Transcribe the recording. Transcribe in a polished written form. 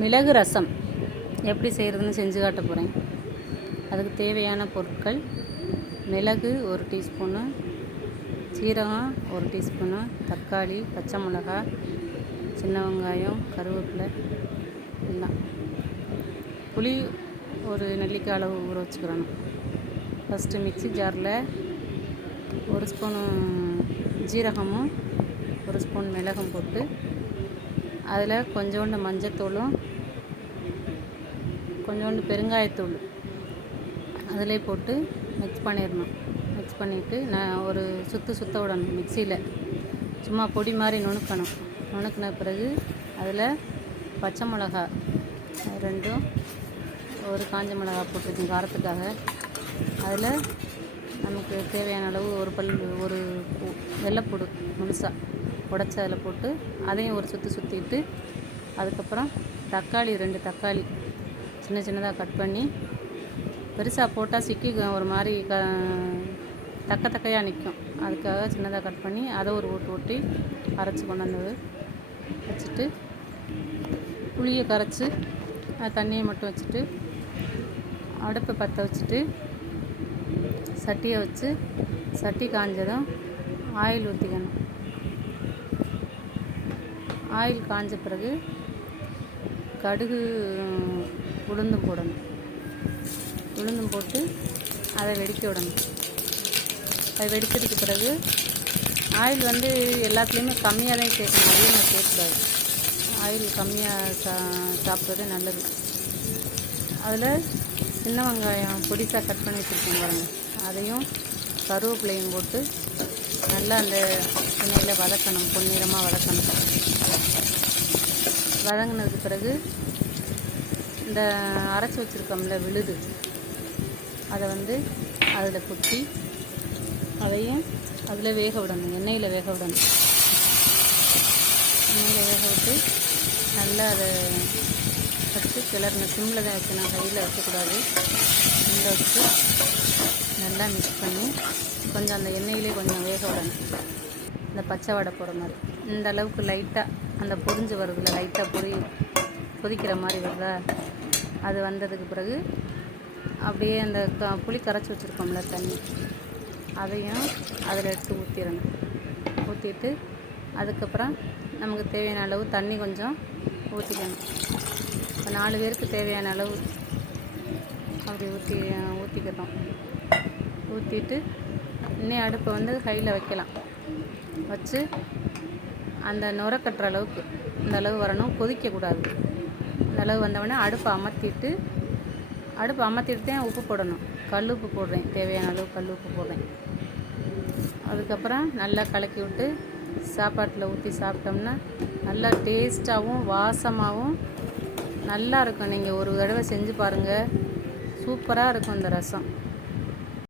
மிளகு ரசம் எப்படி செய்கிறதுன்னு செஞ்சு காட்ட போகிறேன். அதுக்கு தேவையான பொருட்கள்: மிளகு 1 டீஸ்பூனு, சீரகம் 1 டீஸ்பூனு, தக்காளி, பச்சை மிளகாய், சின்ன வெங்காயம், கருவேப்பிலை எல்லாம். புளி ஒரு நெல்லிக்காய் அளவு ஊற வச்சுக்கிறணும். ஃபஸ்ட்டு மிக்ஸி ஜாரில் 1 ஸ்பூனு ஜீரகமும் 1 ஸ்பூன் மிளகும் போட்டு அதில் கொஞ்சோண்டு மஞ்சத்தூளும் கொஞ்சோண்டு பெருங்காயத்தூள் அதிலே போட்டு மிக்ஸ் பண்ணிடணும். மிக்ஸ் பண்ணிவிட்டு நான் ஒரு சுற்ற விடணும். மிக்சியில் சும்மா பொடி மாதிரி நுணுக்கணும். நுணுக்கின பிறகு அதில் பச்சை மிளகா 2, ஒரு காஞ்ச மிளகா போட்டிருக்கேன் காரத்துக்காக. அதில் நமக்கு தேவையான அளவு ஒரு வெள்ளைப்பூடு முழுசாக உடச்சி அதில் போட்டு அதையும் ஒரு சுற்றிட்டு அதுக்கப்புறம் தக்காளி 2 தக்காளி சின்ன சின்னதாக கட் பண்ணி, பெருசாக போட்டால் சிக்கி ஒரு மாதிரி தக்கையாக நிற்கும். அதுக்காக சின்னதாக கட் பண்ணி அதை ஒரு ஓட்டி அரைச்சி கொண்டாந்து வச்சுட்டு, புளியை கரைச்சி தண்ணியை மட்டும் வச்சுட்டு அடுப்பை பற்ற வச்சுட்டு சட்டியை வச்சு சட்டி காஞ்சதும் ஆயில் ஊற்றிக்கணும். ஆயில் காஞ்ச பிறகு கடுகு உளுந்தும் போடணும். உளுந்தும் போட்டு அதை வெடிக்க விடணும். அது வெடிக்கிறதுக்கு பிறகு ஆயில் எல்லாத்துலேயுமே கம்மியாக தான் சேர்க்கணும், அதிகமாக சேர்க்கக்கூடாது. ஆயில் கம்மியாக சாப்பிட்றது நல்லது. அதில் சின்ன வெங்காயம் பொடிசாக கட் பண்ணி வச்சுருக்கேன் பாருங்கள், அதையும் கருவேப்பிலையும் போட்டு நல்லா அந்த எண்ணெயில் வதக்கணும். பொன்னிறமாக வதக்கணும். வதங்கினதுக்கு பிறகு இந்த அரைச்சி வச்சுருக்கோம்ல விழுது, அதை அதில் கொட்டி அதையும் அதில் வேக விடணும். எண்ணெயில் வேக விடணும். எண்ணெயில் வேக விட்டு நல்லா அதை வச்சு கிளறணும். சிம்மில் தான் வைக்கணும், கையில் வைக்கக்கூடாது. சிம்மில் வச்சு நல்லா மிக்ஸ் பண்ணி கொஞ்சம் அந்த எண்ணெயிலே கொஞ்சம் வேக விடணும். இந்த பச்சை வடை போகிற மாதிரி இந்த அளவுக்கு லைட்டாக அந்த பொரிஞ்சு வருதுல, லைட்டாக கொதிக்கிற மாதிரி வருதா, அது வந்ததுக்கு பிறகு அப்படியே அந்த புளி கரைச்சி வச்சுருக்கோம்ல தண்ணி, அதையும் அதில் எடுத்து ஊற்றிடணும். ஊற்றிட்டு அதுக்கப்புறம் நமக்கு தேவையான அளவு தண்ணி கொஞ்சம் ஊற்றிக்கணும். இப்போ 4 பேருக்கு தேவையான அளவு அப்படி ஊற்றிக்கிறோம். ஊற்றிட்டு இன்னும் அடுப்பை கையில் வைக்கலாம். வச்சு அந்த நுர கட்டுற அளவுக்கு இந்த அளவு வரணும். கொதிக்கக்கூடாது. இந்த அளவு வந்தவுடனே அடுப்பை அமர்த்திட்டு தான் உப்பு போடணும். கல் உப்பு போடுறேன், தேவையான அளவு கல் உப்பு போடுறேன். அதுக்கப்புறம் நல்லா கலக்கி விட்டு சாப்பாட்டில் ஊற்றி சாப்பிட்டோம்னா நல்லா டேஸ்ட்டாகவும் வாசமாகவும் நல்லா இருக்கும். நீங்கள் ஒரு தடவை செஞ்சு பாருங்கள், சூப்பராக இருக்கும் இந்த ரசம்.